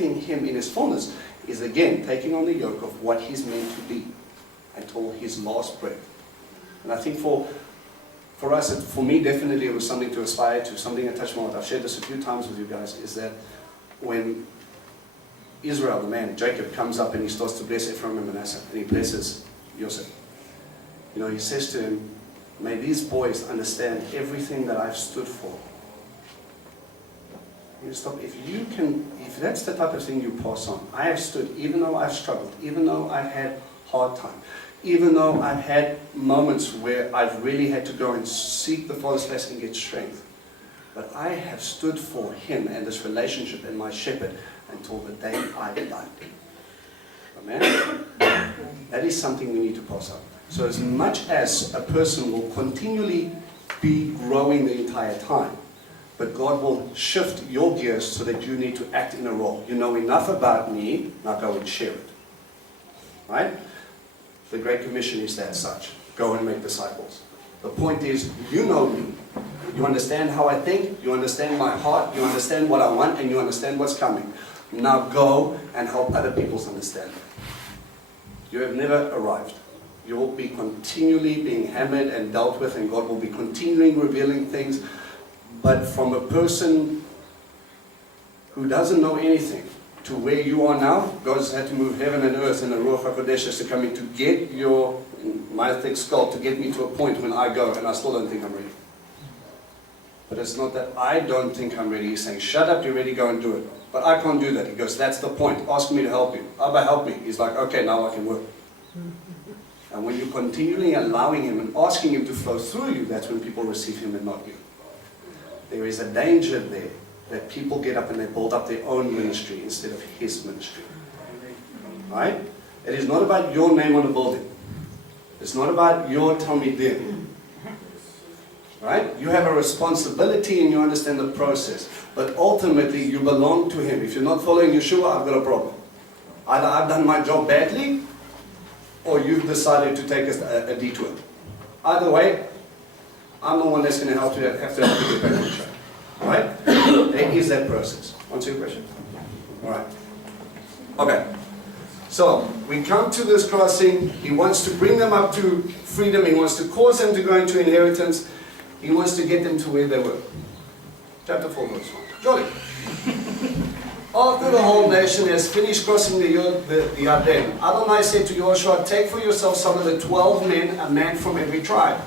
accepting him in his fullness is again taking on the yoke of what he's meant to be until his last breath. And I think for us, for me definitely it was something to aspire to, something that touched my heart. I've shared this a few times with you guys, is that when Israel, the man, Jacob, comes up and he starts to bless Ephraim and Manasseh, and he blesses Joseph. You know, he says to him, may these boys understand everything that I've stood for. You stop. If that's the type of thing you pass on, I have stood, even though I've struggled, even though I've had hard time, even though I've had moments where I've really had to go and seek the Father's face and get strength. But I have stood for him and this relationship and my shepherd until the day I died. Amen? That is something we need to pass on. So as much as a person will continually be growing the entire time, but God will shift your gears so that you need to act in a role. You know enough about me, now go and share it. Right? The Great Commission is that such. Go and make disciples. The point is, you know me. You understand how I think, you understand my heart, you understand what I want, and you understand what's coming. Now go and help other people understand. You have never arrived. You will be continually being hammered and dealt with, and God will be continually revealing things. But from a person who doesn't know anything to where you are now, God's had to move heaven and earth in the Ruach HaKodesh to come in to get my thick skull, to get me to a point when I go, and I still don't think I'm ready. But it's not that I don't think I'm ready. He's saying, shut up, you're ready, go and do it. But I can't do that. He goes, that's the point. Ask me to help you. Abba, help me. He's like, okay, now I can work. And when you're continually allowing him and asking him to flow through you, that's when people receive him and not you. There is a danger there that people get up and they build up their own ministry instead of his ministry. Right? It is not about your name on the building. It's not about your tummy din. Right? You have a responsibility and you understand the process. But ultimately, you belong to him. If you're not following Yeshua, I've got a problem. Either I've done my job badly, or you've decided to take a detour. Either way, I'm the one that's going to have to help you get back on track. Alright? There is that process. Answer your question? Alright. Okay. So, we come to this crossing. He wants to bring them up to freedom. He wants to cause them to go into inheritance. He wants to get them to where they were. Chapter 4, verse 1. Jolly. After the whole nation has finished crossing the Yarden, Adonai said to Joshua, take for yourself some of the 12 men, a man from every tribe,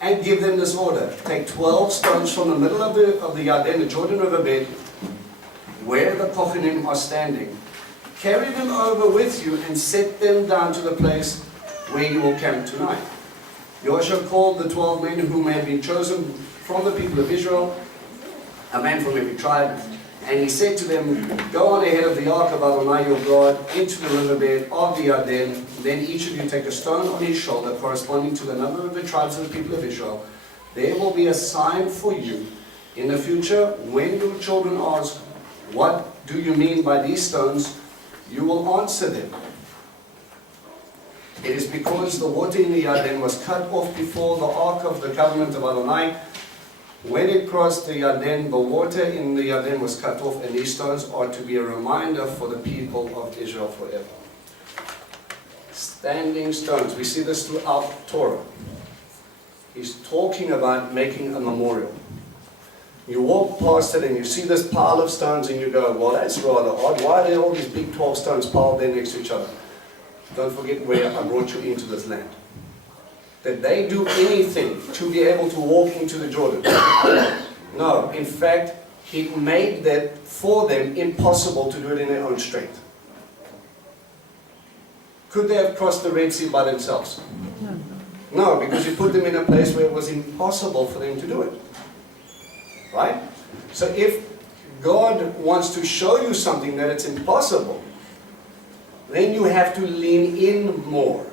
and give them this order. Take 12 stones from the middle of the Yarden, the Jordan River bed, where the Kohanim are standing. Carry them over with you and set them down to the place where you will camp tonight. Joshua called the 12 men whom had been chosen from the people of Israel, a man from every tribe, and he said to them, go on ahead of the ark of Adonai your God into the riverbed of the Yarden. Then each of you take a stone on his shoulder corresponding to the number of the tribes of the people of Israel. There will be a sign for you in the future when your children ask, what do you mean by these stones? You will answer them. It is because the water in the Yarden was cut off before the ark of the covenant of Adonai. When it crossed the Yarden, the water in the Yarden was cut off, and these stones are to be a reminder for the people of Israel forever. Standing stones. We see this throughout Torah. He's talking about making a memorial. You walk past it and you see this pile of stones and you go, well, that's rather odd. Why are there all these big 12 stones piled there next to each other? Don't forget where I brought you into this land. Did they do anything to be able to walk into the Jordan? No. In fact, he made that for them impossible to do it in their own strength. Could they have crossed the Red Sea by themselves? No, because he put them in a place where it was impossible for them to do it. Right? So if God wants to show you something that it's impossible, then you have to lean in more.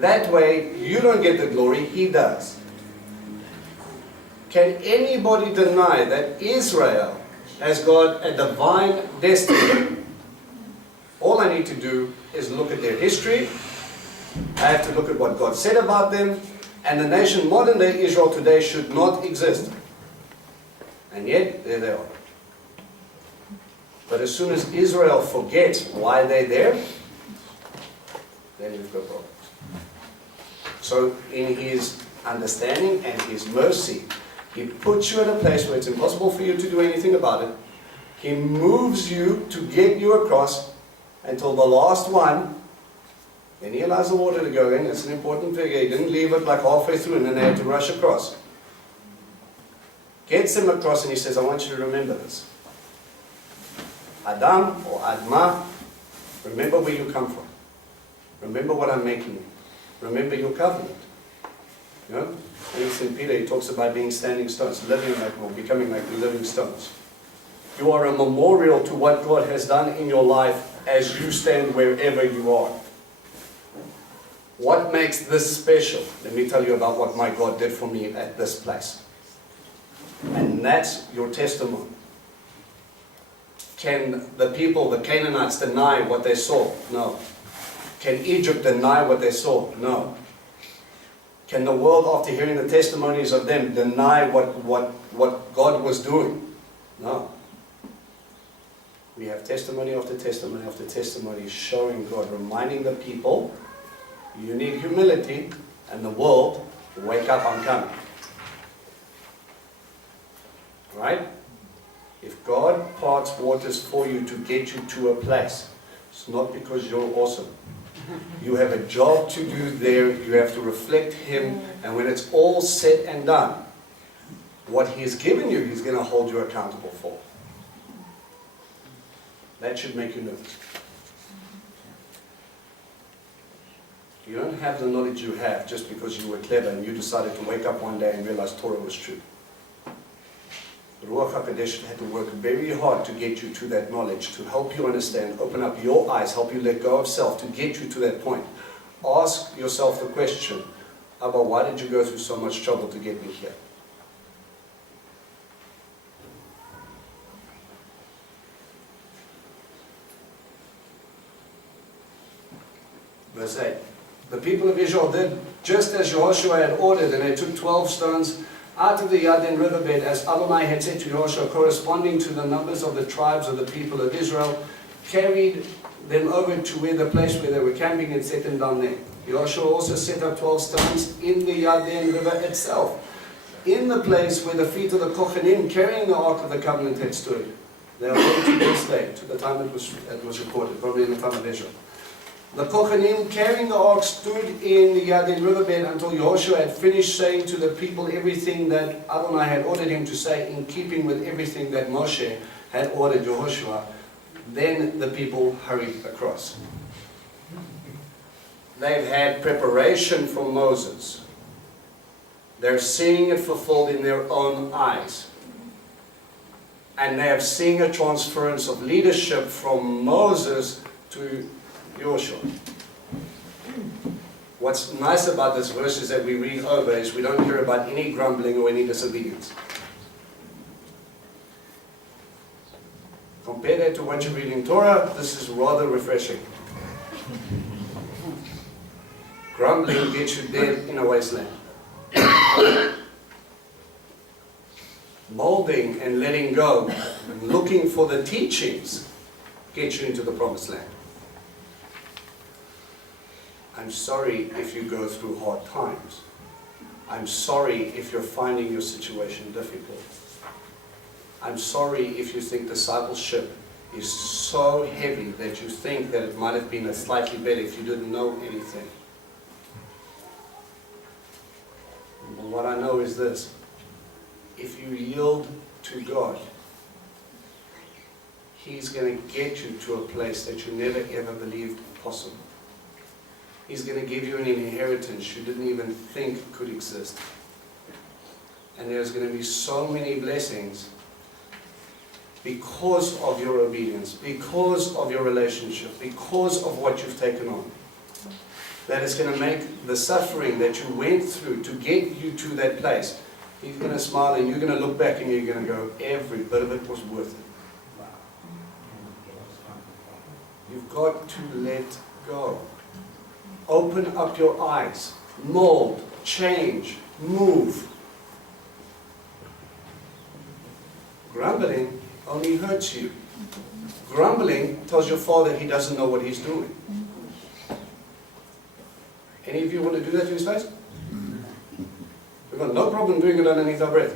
That way, you don't get the glory, he does. Can anybody deny that Israel has got a divine destiny? All I need to do is look at their history. I have to look at what God said about them. And the nation, modern day Israel today, should not exist. And yet, there they are. But as soon as Israel forgets why they're there, then we've got problems. So in His understanding and His mercy, He puts you at a place where it's impossible for you to do anything about it. He moves you to get you across until the last one. Then He allows the water to go in. That's an important figure. He didn't leave it like halfway through and then they had to rush across. Gets them across and He says, I want you to remember this. Adam or Adma, remember where you come from. Remember what I'm making you. Remember your covenant. You know? In St. Peter, he talks about being standing stones, living like, or becoming like living stones. You are a memorial to what God has done in your life as you stand wherever you are. What makes this special? Let me tell you about what my God did for me at this place. And that's your testimony. Can the people, the Canaanites, deny what they saw? No. Can Egypt deny what they saw? No. Can the world, after hearing the testimonies of them, deny what God was doing? No. We have testimony after testimony after testimony showing God, reminding the people, you need humility, and the world, wake up, I'm coming. Right? If God parts waters for you to get you to a place, it's not because you're awesome. You have a job to do there. You have to reflect Him. And when it's all said and done, what He's given you, He's going to hold you accountable for. That should make you nervous. You don't have the knowledge you have just because you were clever and you decided to wake up one day and realize Torah was true. The Ruach HaKodesh had to work very hard to get you to that knowledge, to help you understand, open up your eyes, help you let go of self, to get you to that point. Ask yourself the question, Abba, why did you go through so much trouble to get me here? Verse 8. The people of Israel did just as Yehoshua had ordered, and they took 12 stones out of the Yarden riverbed, as Adonai had said to Yehoshua, corresponding to the numbers of the tribes of the people of Israel, carried them over to the place where they were camping and set them down there. Yehoshua also set up 12 stones in the Yarden river itself, in the place where the feet of the Kohanim carrying the Ark of the Covenant had stood. They are there to this day, to the time it was recorded, probably in the time of Israel. The Kohanim carrying the ark stood in the Yarden riverbed until Yehoshua had finished saying to the people everything that Adonai had ordered him to say, in keeping with everything that Moshe had ordered Yehoshua. Then the people hurried across. They've had preparation from Moses. They're seeing it fulfilled in their own eyes. And they have seen a transference of leadership from Moses to Yehoshua. What's nice about this verse is that we read over is we don't hear about any grumbling or any disobedience. Compare that to what you read in Torah, this is rather refreshing. Grumbling gets you dead in a wasteland. Molding and letting go and looking for the teachings gets you into the promised land. I'm sorry if you go through hard times. I'm sorry if you're finding your situation difficult. I'm sorry if you think discipleship is so heavy that you think that it might have been slightly better if you didn't know anything. But what I know is this. If you yield to God, He's going to get you to a place that you never ever believed possible. He's going to give you an inheritance you didn't even think could exist. And there's going to be so many blessings because of your obedience, because of your relationship, because of what you've taken on. That is going to make the suffering that you went through to get you to that place. He's going to smile and you're going to look back and you're going to go, every bit of it was worth it. You've got to let go. Open up your eyes, mold, change, move. Grumbling only hurts you. Grumbling tells your father he doesn't know what he's doing. Any of you want to do that to his face? We've got no problem doing it underneath our breath.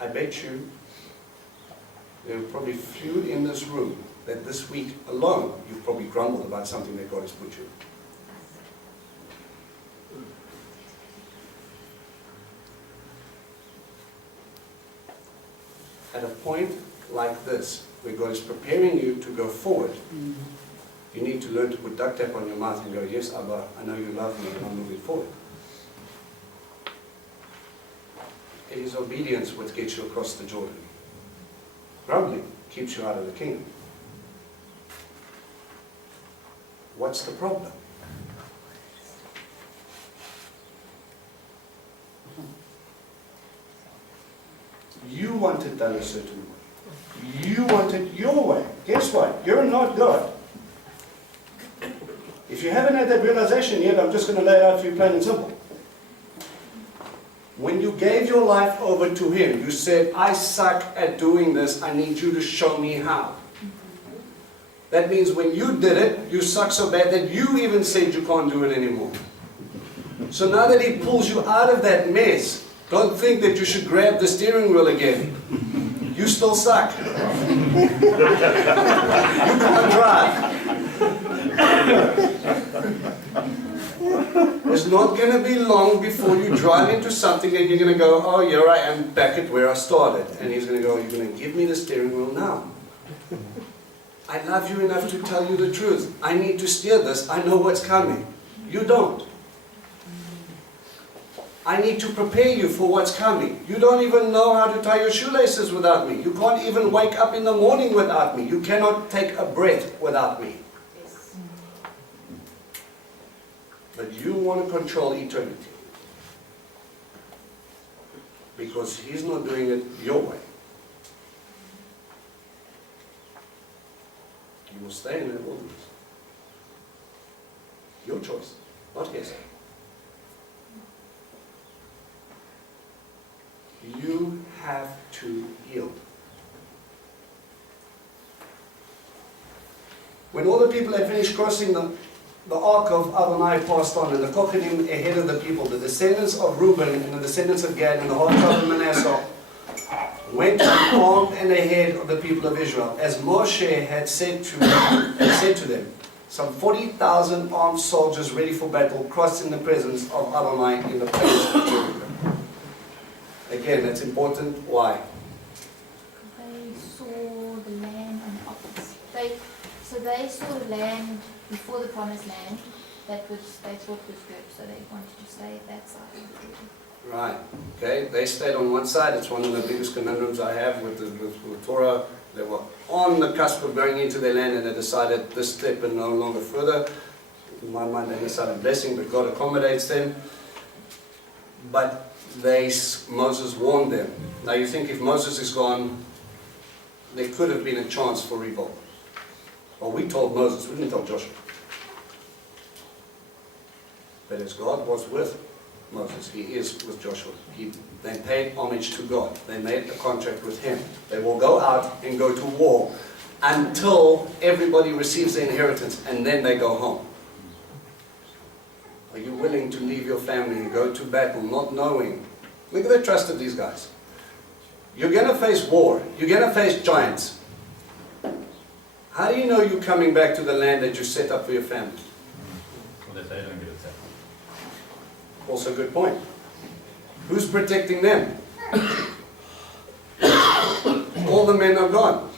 I bet you there are probably few in this room that this week alone you've probably grumbled about something that God has put you. At a point like this, where God is preparing you to go forward, you need to learn to put duct tape on your mouth and go, yes, Abba, I know you love me and I'm moving forward. It is obedience what gets you across the Jordan. Grumbling keeps you out of the kingdom. What's the problem? You want it done a certain way. You want it your way. Guess what? You're not God. If you haven't had that realization yet, I'm just going to lay it out for you plain and simple. When you gave your life over to Him, you said, I suck at doing this, I need you to show me how. That means when you did it, you suck so bad that you even said you can't do it anymore. So now that He pulls you out of that mess, don't think that you should grab the steering wheel again. You still suck. You can't drive. It's not going to be long before you drive into something and you're going to go, oh, here I am back at where I started. And He's going to go, you're going to give me the steering wheel now. I love you enough to tell you the truth. I need to steer this. I know what's coming. You don't. I need to prepare you for what's coming. You don't even know how to tie your shoelaces without me. You can't even wake up in the morning without me. You cannot take a breath without me. But you want to control eternity. Because He's not doing it your way. You will stay in the wilderness. Your choice, not His. You have to yield. When all the people had finished crossing the ark of Adonai passed on, and the Kohanim ahead of the people, the descendants of Reuben and the descendants of Gad and the half tribe of Manasseh went armed and ahead of the people of Israel, as Moshe had said to them. Some 40,000 armed soldiers ready for battle crossed in the presence of Adonai in the plains of Jericho. Again, that's important. Why? They saw the land on the opposite. So they saw the land before the promised land they thought was good, so they wanted to stay at that side of the Jordan. Right. Okay. They stayed on one side. It's one of the biggest conundrums I have with Torah. They were on the cusp of going into their land, and they decided this step and no longer further. In my mind, they decided blessing, but God accommodates them. But Moses warned them. Now you think if Moses is gone, there could have been a chance for revolt. Well, we told Moses, we didn't tell Joshua. But as God was with Moses, He is with Joshua. They paid homage to God. They made a contract with Him. They will go out and go to war until everybody receives their inheritance, and then they go home. Are you willing to leave your family and go to battle not knowing? Look at the trust of these guys. You're going to face war. You're going to face giants. How do you know you're coming back to the land that you set up for your family? Well, they don't get attacked. Also a good point. Who's protecting them? All the men are gone.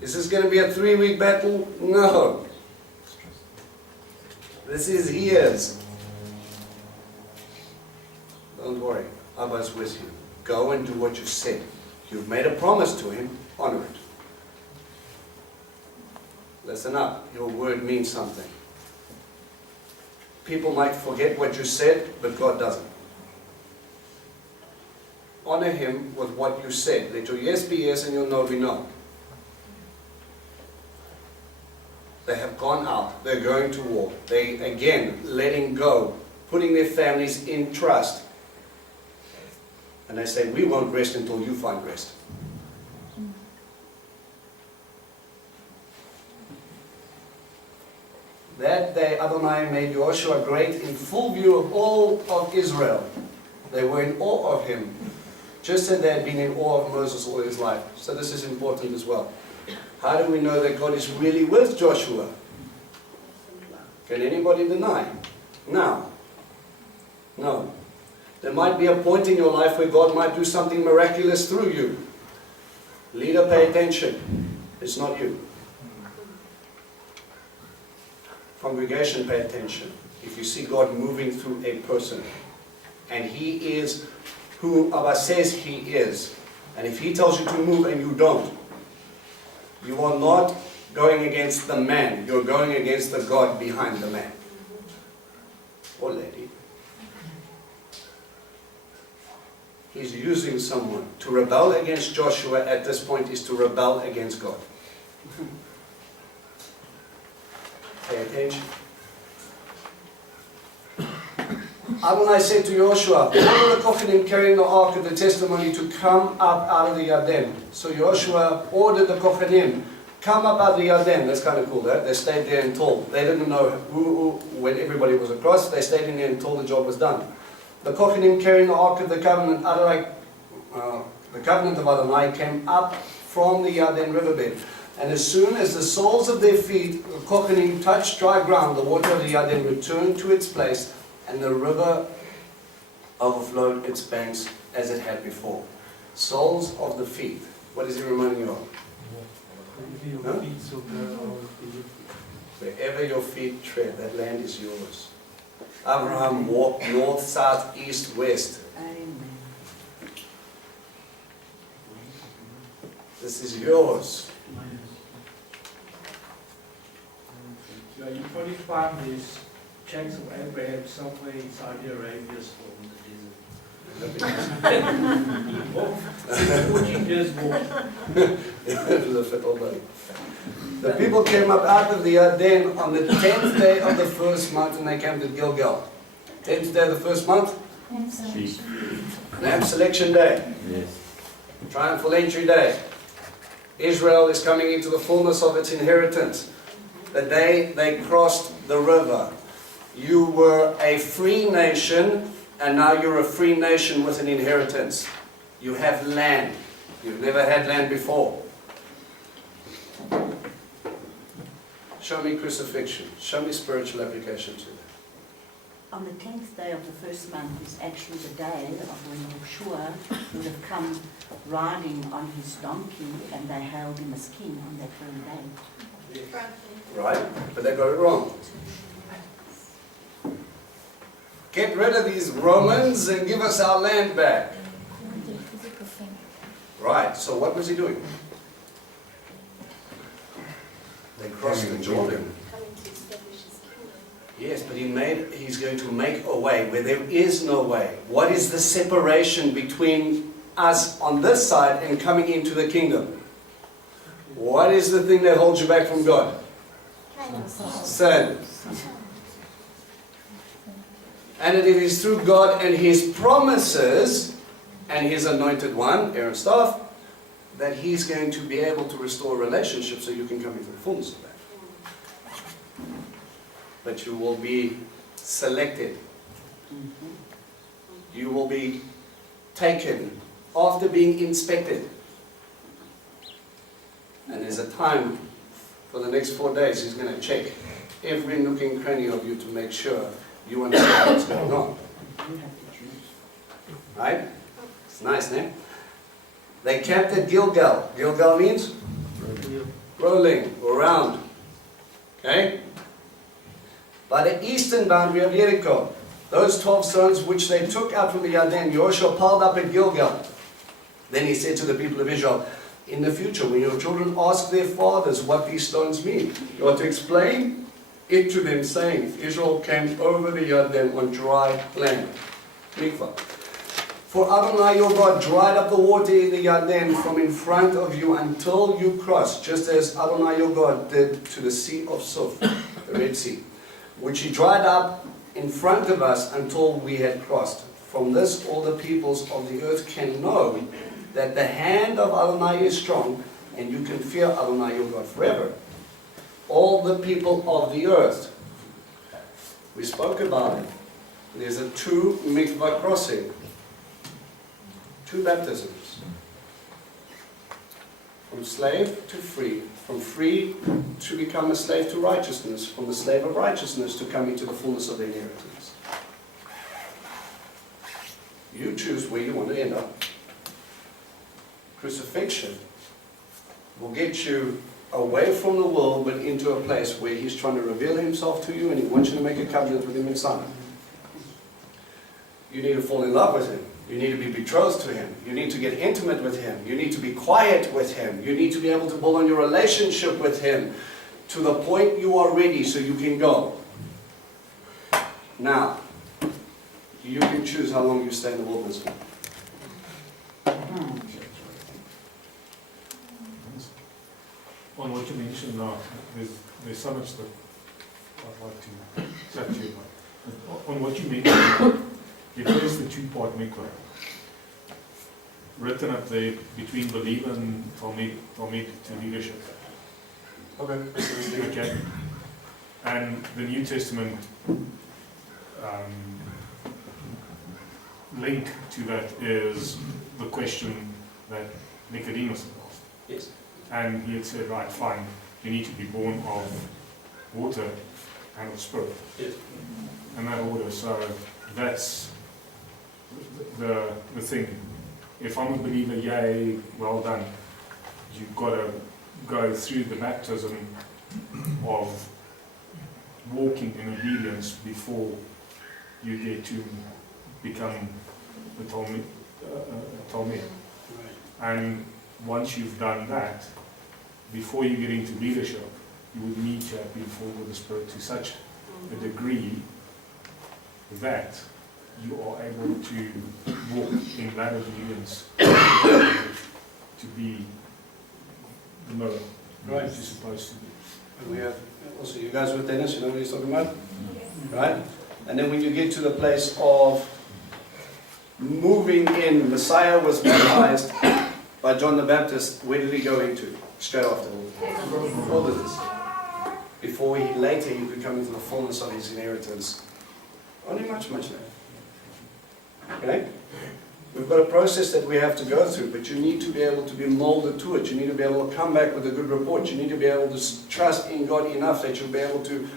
Is this going to be a 3-week battle? No. This is years. Don't worry. Abba's with you. Go and do what you said. You've made a promise to Him. Honor it. Listen up. Your word means something. People might forget what you said, but God doesn't. Honor Him with what you said. Let your yes be yes and your no be no. They have gone out. They're going to war. They, again, letting go, putting their families in trust. And they say, we won't rest until you find rest. That day Adonai made Joshua great in full view of all of Israel. They were in awe of him, just as they had been in awe of Moses all his life. So this is important as well. How do we know that God is really with Joshua? Can anybody deny? No. No. There might be a point in your life where God might do something miraculous through you. Leader, pay attention. It's not you. Congregation, pay attention. If you see God moving through a person, and He is who Abba says He is, and if He tells you to move and you don't, you are not going against the man, you're going against the God behind the man. Or lady. He's using someone. To rebel against Joshua at this point is to rebel against God. Pay attention. Adonai said to Joshua, order the Kohanim carrying the ark of the testimony to come up out of the Yarden. So Joshua ordered the Kohanim, come up out of the Yarden. That's kind of cool, that. They stayed there until, they didn't know when everybody was across, they stayed in there until the job was done. The Kohanim carrying the ark of the covenant, the covenant of Adonai came up from the Yarden riverbed. And as soon as the soles of their feet, the Kohanim, touched dry ground, the water of the Yarden returned to its place, and the river overflowed its banks as it had before. Soles of the feet. What is he reminding you of? Huh? Wherever your feet tread, that land is yours. Abraham walked north, south, east, west. Amen. This is yours. So you probably find these chunks of Abraham somewhere in Saudi Arabia still in the desert. Walk, 14 years walk. The people came up out of the Yarden on the 10th day of the first month, and they came to Gilgal. 10th day of the first month? Lamb selection day. Yes. Triumphal entry day. Israel is coming into the fullness of its inheritance. The day they crossed the river. You were a free nation, and now you're a free nation with an inheritance. You have land. You've never had land before. Show me crucifixion. Show me spiritual application to that. On the 10th day of the first month is actually the day of when Joshua would have come riding on his donkey, and they hailed him as king on that very day. Right? But they got it wrong. Get rid of these Romans and give us our land back. Right, so what was he doing? They crossed the Jordan. Yes, but he's going to make a way where there is no way. What is the separation between us on this side and coming into the kingdom? What is the thing that holds you back from God? Sin. And it is through God and His promises and His anointed one, Aaron's staff, that He's going to be able to restore relationships so you can come into the fullness of that. But you will be selected. You will be taken after being inspected. And there's a time for the next 4 days He's going to check every nook and cranny of you to make sure you understand what's going on. Right? It's nice, eh? They camped at Gilgal. Gilgal means? Rolling, or round. Okay? By the eastern boundary of Jericho. Those 12 stones which they took out from the Yarden, Joshua piled up at Gilgal. Then he said to the people of Israel, in the future, when your children ask their fathers what these stones mean, you are to explain it to them, saying, Israel came over the Yarden on dry land. Mikvah. For Adonai your God dried up the water in the Yarden from in front of you until you crossed, just as Adonai your God did to the Sea of Suf, the Red Sea, which He dried up in front of us until we had crossed. From this all the peoples of the earth can know that the hand of Adonai is strong, and you can fear Adonai your God forever. All the people of the earth. We spoke about it. There's a two mikvah crossing. Two baptisms. From slave to free. From free to become a slave to righteousness. From the slave of righteousness to come into the fullness of the inheritance. You choose where you want to end up. Crucifixion will get you away from the world but into a place where he's trying to reveal himself to you and he wants you to make a covenant with him inside. You need to fall in love with him. You need to be betrothed to him. You need to get intimate with him. You need to be quiet with him. You need to be able to build on your relationship with him to the point you are ready so you can go. Now, you can choose how long you stay in the wilderness for. On what you mentioned now, there's so much that I'd like to chat to you about. On what you mentioned, it is the two-part mikvah, written up there between believer and Talmud to leadership. Okay. Okay. And the New Testament link to that is the question that Nicodemus had asked. Yes. And he had said, right, fine, you need to be born of water and of spirit. Yes. And that order, so that's the thing. If I'm a believer, yay, well done. You've got to go through the baptism of walking in obedience before you get to become the Talmud. Right. And once you've done that, before you get into leadership, you would need to have been filled with the Spirit to such a degree that you are able to walk in that obedience to be the mirror Right. that you're supposed to be. And we have also, you guys with Dennis, you know what he's talking about? Right? And then when you get to the place of moving in, Messiah was baptized by John the Baptist. Where did he go into? Straight after wilderness. Before later he could come into the fullness of his inheritance. Only much later. Okay? We've got a process that we have to go through, but you need to be able to be molded to it. You need to be able to come back with a good report. You need to be able to trust in God enough that you'll be able to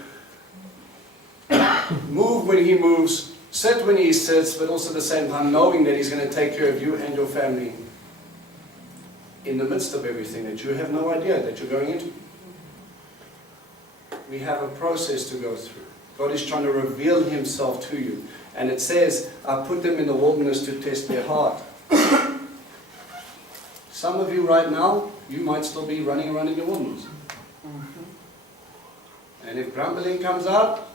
move when he moves, sit when he sits, but also at the same time knowing that he's going to take care of you and your family in the midst of everything that you have no idea that you're going into. We have a process to go through. God is trying to reveal himself to you. And it says, I put them in the wilderness to test their heart. Some of you right now, you might still be running around in your wilderness. And if grumbling comes out,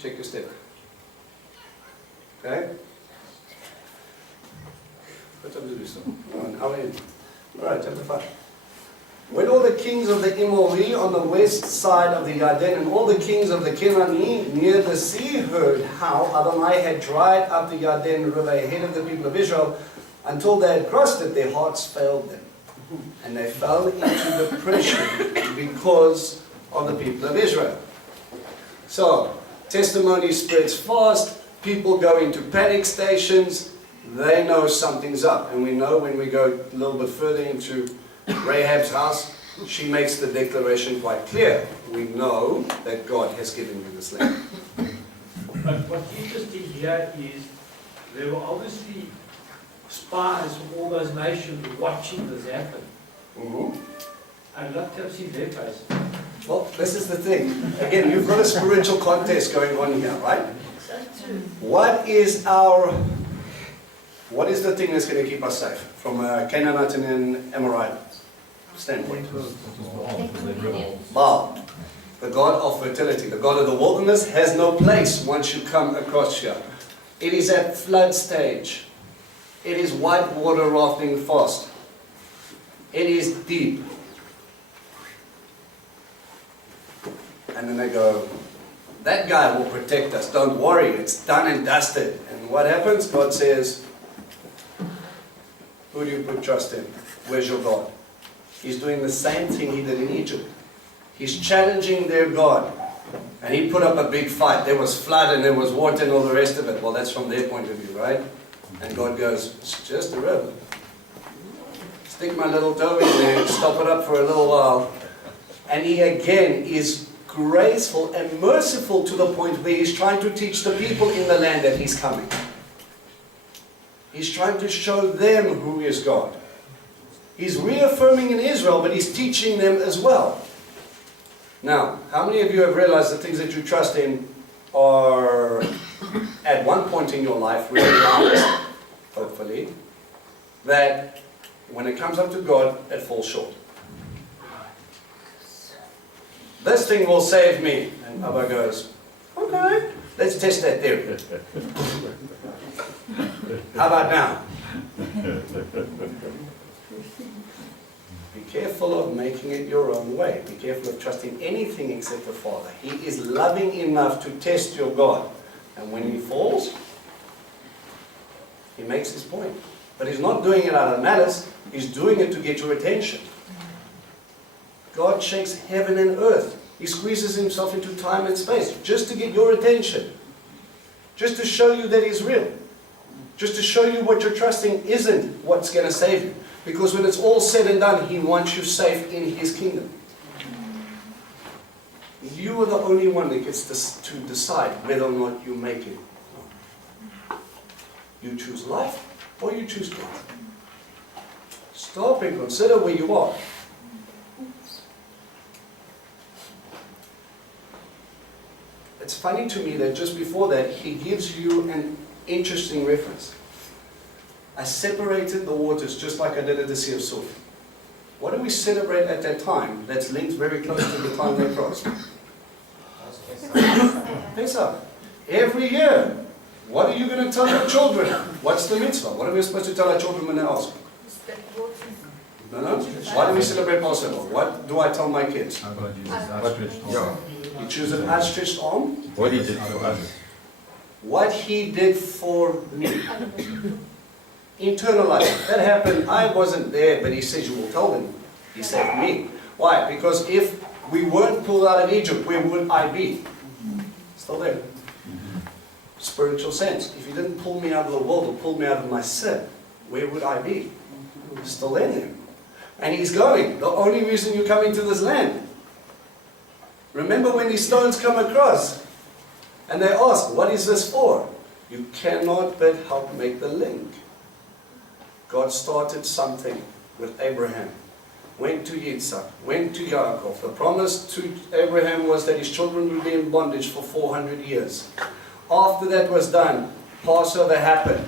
check your step. Okay? What time did we start? Oh, an hour in. Alright, chapter 5. When all the kings of the Emori on the west side of the Yarden and all the kings of the Kenani near the sea heard how Adonai had dried up the Yarden river ahead of the people of Israel until they had crossed it, their hearts failed them. And they fell into depression because of the people of Israel. So, testimony spreads fast, people go into panic stations, they know something's up. And we know when we go a little bit further into Rahab's house, she makes the declaration quite clear. We know that God has given you this land. But what's interesting here is there were obviously spies from all those nations watching this happen. I'd love to have seen their faces. Well, this is the thing. Again, you've got a spiritual contest going on here, right? What is the thing that's going to keep us safe from a Canaanite and an Amorite standpoint? Baal, the god of fertility, the god of the wilderness, has no place once you come across here. It is at flood stage. It is white water rafting fast. It is deep. And then they go, That guy will protect us. Don't worry, it's done and dusted. And what happens? God says, who do you put trust in? Where's your God? He's doing the same thing he did in Egypt. He's challenging their God. And he put up a big fight. There was flood and there was water and all the rest of it. Well, that's from their point of view, right? And God goes, it's just a river. Stick my little toe in there, stop it up for a little while. And he again is graceful and merciful to the point where he's trying to teach the people in the land that he's coming. He's trying to show them who is God. He's reaffirming in Israel, but he's teaching them as well. Now, how many of you have realized the things that you trust in are, at one point in your life, really honest, hopefully, that when it comes up to God, it falls short? This thing will save me. And Abba goes, okay, let's test that theory. How about now? Be careful of making it your own way. Be careful of trusting anything except the Father. He is loving enough to test your God. And when he falls, he makes his point. But he's not doing it out of malice. He's doing it to get your attention. God shakes heaven and earth. He squeezes himself into time and space just to get your attention. Just to show you that he's real. Just to show you what you're trusting isn't what's going to save you. Because when it's all said and done, he wants you safe in his kingdom. You are the only one that gets to decide whether or not you make it. You choose life or you choose death. Stop and consider where you are. It's funny to me that just before that, he gives you an interesting reference. I separated the waters just like I did at the Sea of Salt. What do we celebrate at that time that's linked very close to the time they crossed? Pesach. Every year. What are you going to tell your children? What's the mitzvah? What are we supposed to tell our children when they ask? No. Why do we celebrate Passover? What do I tell my kids? How God uses outstretched arm. You choose an outstretched arm. What he did for us. What he did for me. Eternal life. That happened. I wasn't there, but he said, you will tell them. He saved me. Why? Because if we weren't pulled out of Egypt, where would I be? Still there. Spiritual sense. If he didn't pull me out of the world or pull me out of my sin, where would I be? Still in there. And he's going. The only reason you're coming to this land. Remember when these stones come across and they ask, what is this for? You cannot but help make the link. God started something with Abraham. Went to Yitzhak, went to Yaakov. The promise to Abraham was that his children would be in bondage for 400 years. After that was done, Passover happened.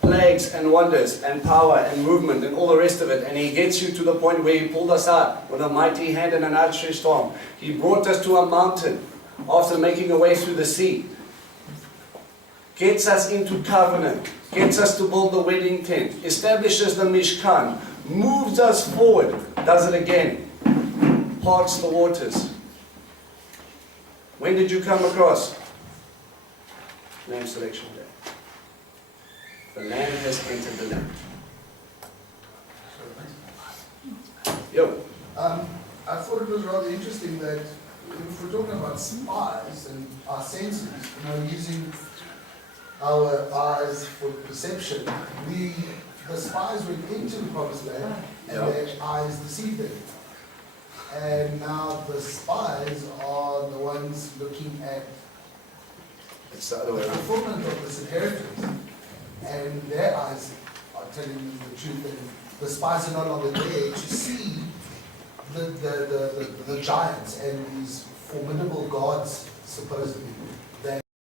Plagues and wonders and power and movement and all the rest of it. And he gets you to the point where he pulled us out with a mighty hand and an outstretched arm. He brought us to a mountain after making a way through the sea. Gets us into covenant. Gets us to build the wedding tent. Establishes the Mishkan. Moves us forward. Does it again. Parts the waters. When did you come across? Lamb selection day. The Lamb has entered the land. Yo. I thought it was rather interesting that if we're talking about spies and our senses, using our eyes for perception, the spies went into the promised land and their eyes deceived them. And now the spies are the ones looking at It's the other way the around. fulfillment of this inheritance. And their eyes are telling them the truth, and the spies are no longer there to see the giants and these formidable gods, supposedly,